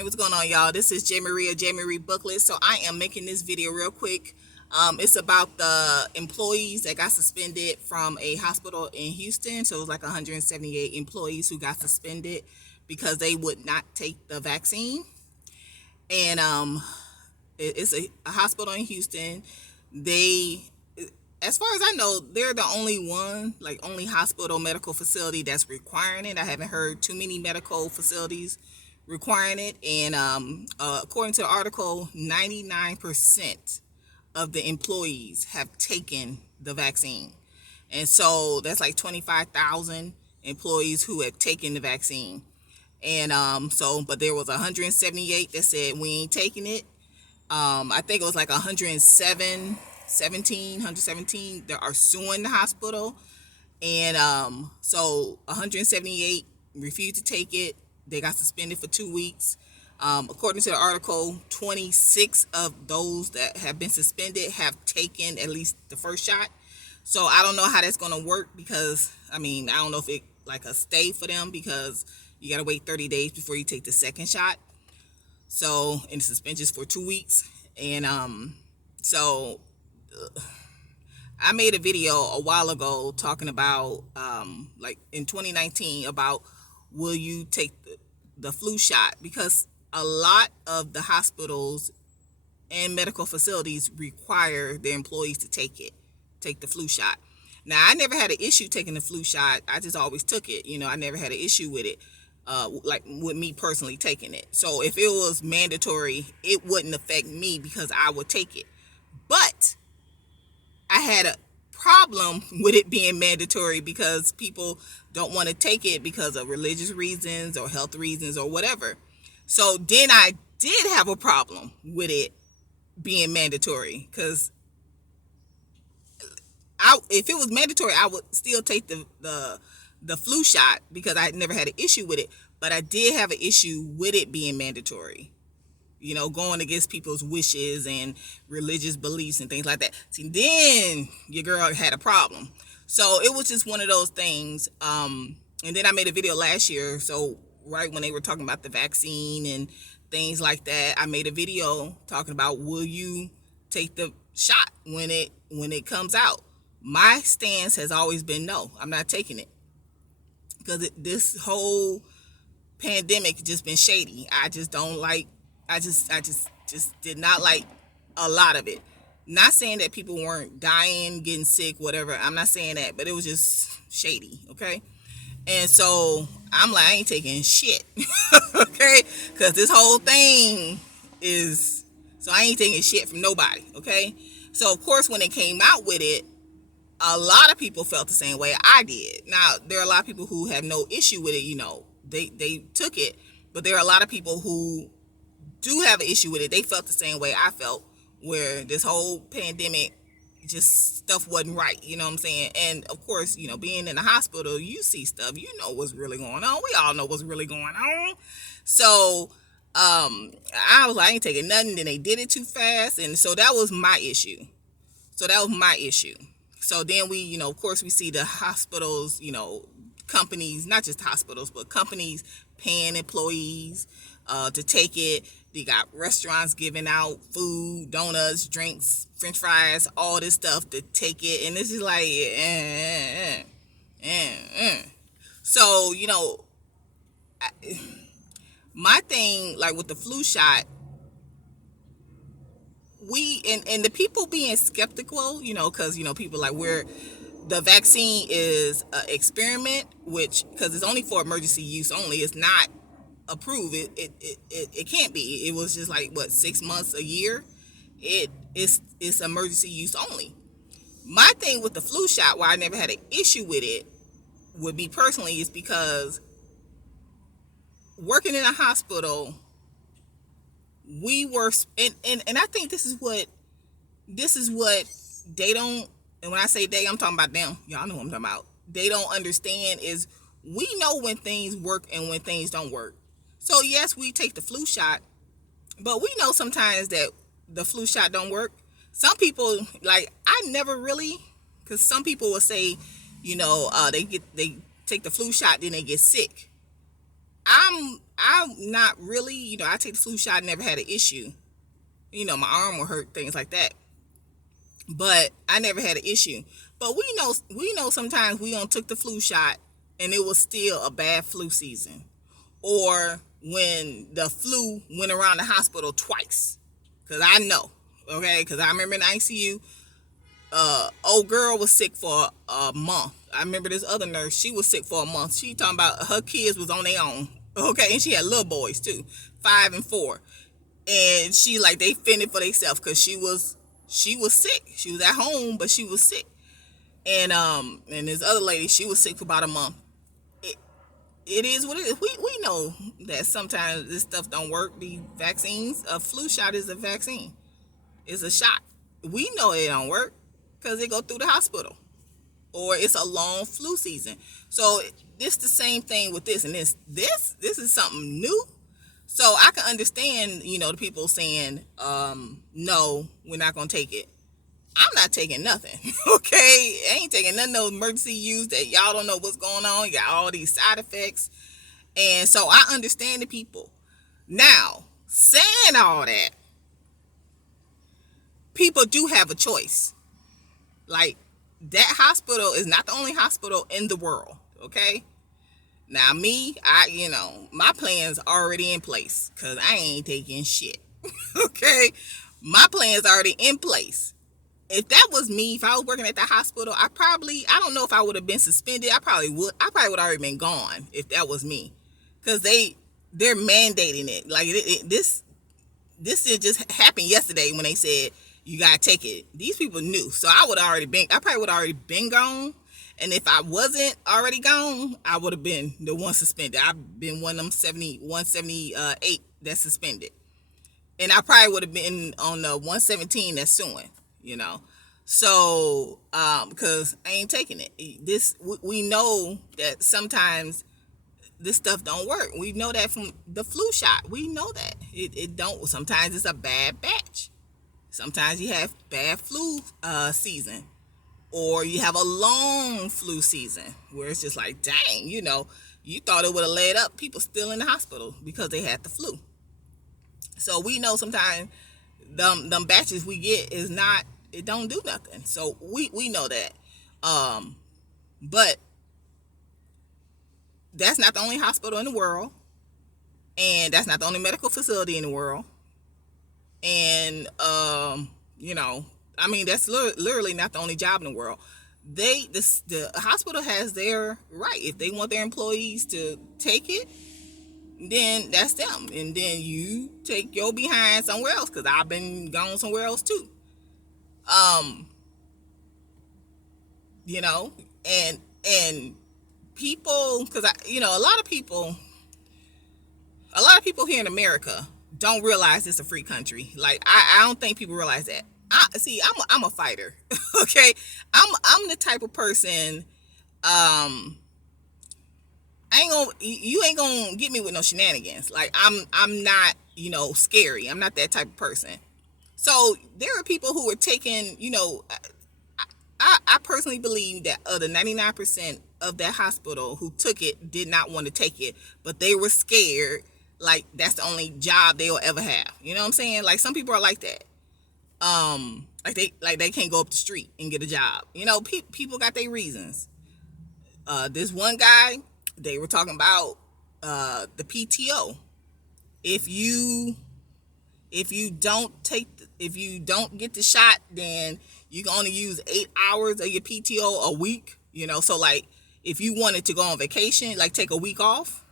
Hey, what's going on, y'all? This is J. Marie Booklet. So I am making this video real quick. It's about the employees that got suspended from a hospital in Houston. So it was like 178 employees who got suspended because they would not take the vaccine. And it's a hospital in Houston. They, as far as I know, they're the only one, like only hospital medical facility that's requiring it. I haven't heard too many medical facilities requiring it. And according to the article, 99% of the employees have taken the vaccine. And so that's like 25,000 employees who have taken the vaccine. And but there was 178 that said we ain't taking it. I think it was like 117 that are suing the hospital. And so 178 refused to take it. They got suspended for 2 weeks. According to the article, 26 of those that have been suspended have taken at least the first shot. So I don't know how that's going to work because, I don't know if it like a stay for them because you got to wait 30 days before you take the second shot. So, and the suspension is for 2 weeks. And so I made a video a while ago talking about, like in 2019, about will you take the flu shot, because a lot of the hospitals and medical facilities require their employees to take the flu shot. Now, I never had an issue taking the flu shot. I just always took it. I never had an issue with it, like with me personally taking it. So if it was mandatory, it wouldn't affect me because I would take it. But I had a problem with it being mandatory because people don't want to take it because of religious reasons or health reasons or whatever. So then I did have a problem with it being mandatory because if it was mandatory, I would still take the flu shot because I never had an issue with it. But I did have an issue with it being mandatory, going against people's wishes and religious beliefs and things like that. See, then your girl had a problem. So it was just one of those things. And then I made a video last year. So right when they were talking about the vaccine and things like that, I made a video talking about, will you take the shot when it comes out? My stance has always been no, I'm not taking it because this whole pandemic just been shady. I just don't like. I just did not like a lot of it. Not saying that people weren't dying, getting sick, whatever. I'm not saying that, but it was just shady. Okay. And so I'm like, I ain't taking shit. Okay. Because this whole thing is, so I ain't taking shit from nobody. Okay. So of course, when they came out with it, a lot of people felt the same way I did. Now, there are a lot of people who have no issue with it. They took it, but there are a lot of people who do have an issue with it. They felt the same way I felt, where this whole pandemic, just stuff wasn't right. You know what I'm saying? And of course, being in the hospital, you see stuff, what's really going on. We all know what's really going on. So I was like, I ain't taking nothing. Then they did it too fast. And so that was my issue. So then we, of course, we see the hospitals, companies, not just hospitals, but companies paying employees to take it. They got restaurants giving out food, donuts, drinks, french fries, all this stuff to take it. And it's just like, So, my thing, like with the flu shot, and the people being skeptical, because, people like the vaccine is an experiment, which, because it's only for emergency use only, it's not approved. It can't be. It was just like, what, 6 months, a year? It's emergency use only. My thing with the flu shot, why I never had an issue with it, with me personally, is because working in a hospital, we were, and I think this is what they don't, and when I say they, I'm talking about them. Y'all know what I'm talking about. They don't understand is we know when things work and when things don't work. So yes, we take the flu shot, but we know sometimes that the flu shot don't work. Some people, like, I never really, because some people will say, they take the flu shot, then they get sick. I'm not really, I take the flu shot, never had an issue. My arm will hurt, things like that. But I never had an issue. But we know sometimes we don't took the flu shot and it was still a bad flu season. Or when the flu went around the hospital twice. Cause I know, okay? Cause I remember in ICU, old girl was sick for a month. I remember this other nurse, she was sick for a month. She talking about her kids was on their own. Okay, and she had little boys too, 5 and 4. And she like they fended for themselves because she was sick. She was at home, but she was sick. And this other lady, she was sick for about a month. It is what it is. We know that sometimes this stuff don't work. The vaccines, a flu shot is a vaccine. It's a shot. We know it don't work because it go through the hospital, or it's a long flu season. So it's the same thing with this. And this is something new. So I can understand, the people saying, no, we're not gonna take it. I'm not taking nothing. Okay, I ain't taking none of those emergency use that y'all don't know what's going on. You got all these side effects, and so I understand the people. Now, saying all that, people do have a choice. Like, that hospital is not the only hospital in the world. Okay. Now me, my plan's already in place because I ain't taking shit. Okay, my plan's already in place. If that was me, if I was working at the hospital, I don't know if I would have been suspended. I probably would have already been gone if that was me, because they're mandating it. Like this did just happen yesterday when they said you gotta take it. These people knew, so I probably would have already been gone. And if I wasn't already gone, I would have been the one suspended. I've been one of them 178 that's suspended. And I probably would have been on the 117 that's suing. So because I ain't taking it. We know that sometimes this stuff don't work. We know that from the flu shot. We know that it don't. Sometimes it's a bad batch. Sometimes you have bad flu season, or you have a long flu season where it's just like, dang, you thought it would have laid up. People still in the hospital because they had the flu. So we know sometimes them batches we get it don't do nothing. So we know that. But that's not the only hospital in the world, and that's not the only medical facility in the world. And that's literally not the only job in the world. The hospital has their right. If they want their employees to take it, then that's them. And then you take your behind somewhere else, because I've been gone somewhere else too. And people, because a lot of people here in America don't realize it's a free country. Like, I don't think people realize that. I'm a fighter. Okay, I'm the type of person. You ain't gonna get me with no shenanigans. Like, I'm not, scary. I'm not that type of person. So there are people who are taking, I personally believe that the 99% of that hospital who took it did not want to take it, but they were scared. Like, that's the only job they'll ever have. You know what I'm saying? Like, some people are like that. Like they can't go up the street and get a job. People got their reasons. This one guy, they were talking about the PTO. If you don't get the shot, then you can only use 8 hours of your PTO a week. So like, if you wanted to go on vacation, like take a week off,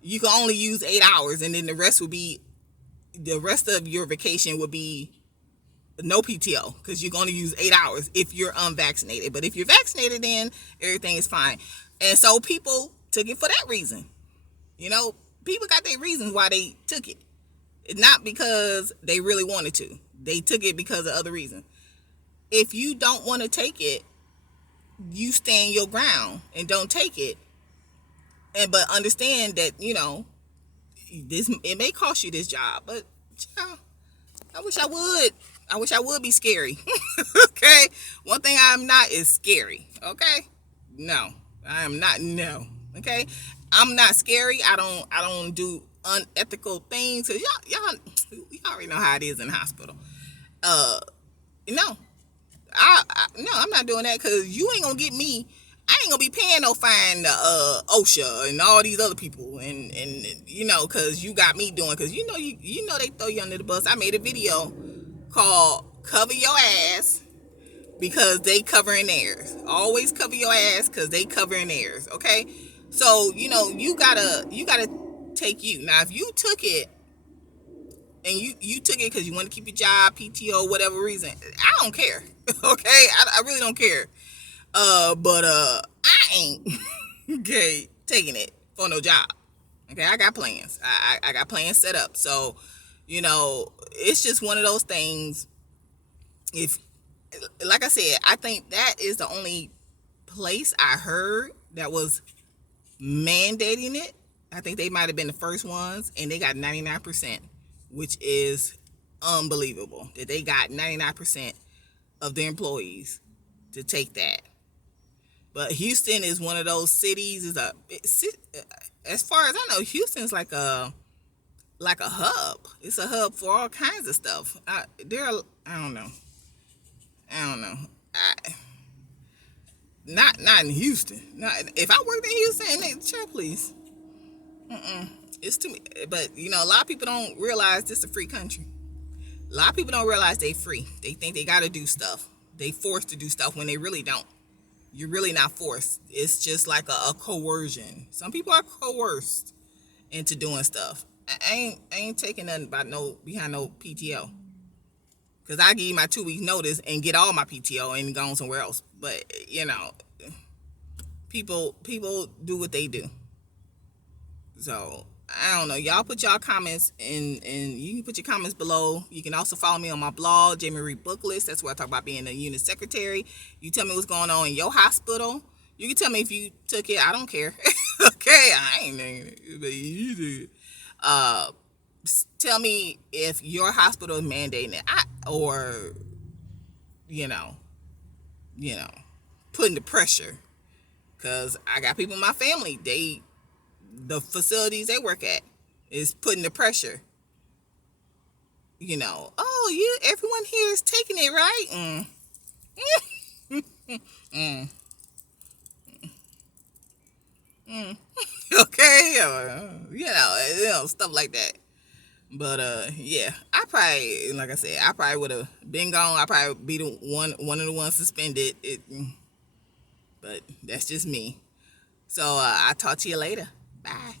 you can only use 8 hours, and then the rest of your vacation would be no PTO, because you're going to use 8 hours if you're unvaccinated. But if you're vaccinated, then everything is fine. And so people took it for that reason. People got their reasons why they took it. Not because they really wanted to. They took it because of other reasons. If you don't want to take it, you stand your ground and don't take it. But understand that, it may cost you this job, but I wish I would be scary. Okay? One thing I'm not is scary. Okay? No, I am not. No. Okay? I'm not scary. I don't do unethical things. Cause y'all already know how it is in the hospital. Uh, no, no, I'm not doing that because you ain't gonna get me. I ain't gonna be paying no fine to OSHA and all these other people, and because you got me doing, because they throw you under the bus. I made a video called "Cover Your Ass" because they covering theirs. Always cover your ass because they covering theirs. Okay, so you gotta take you now. If you took it and you took it because you want to keep your job, PTO, whatever reason, I don't care. Okay, I really don't care. But I ain't okay taking it for no job. Okay, I got plans. I got plans set up. So, it's just one of those things. If, like I said, I think that is the only place I heard that was mandating it. I think they might have been the first ones, and they got 99%, which is unbelievable that they got 99% of their employees to take that. But Houston is one of those cities. As far as I know, Houston's like a hub. It's a hub for all kinds of stuff. I don't know. I don't know. Not in Houston. Not if I worked in Houston. Chill, please. It's too. But a lot of people don't realize this is a free country. A lot of people don't realize they free. They think they got to do stuff. They forced to do stuff when they really don't. You're really not forced. It's just like a coercion. Some people are coerced into doing stuff. I ain't taking nothing behind no PTO. Cause I give you my 2 weeks notice and get all my PTO and go somewhere else. But people do what they do. So I don't know. Y'all put y'all comments and you can put your comments below. You can also follow me on my blog, Jamie Reed Book List. That's where I talk about being a unit secretary. You tell me what's going on in your hospital. You can tell me if you took it. I don't care. Okay, I ain't it, but you do. Tell me if your hospital is mandating it, or you know, putting the pressure. Cause I got people in my family. The facilities they work at is putting the pressure. Oh, everyone here is taking it, right? Mm. Mm. Okay, stuff like that. But yeah, like I said, I probably would have been gone. I probably be the one of the ones suspended. But that's just me. So I'll talk to you later. Bye.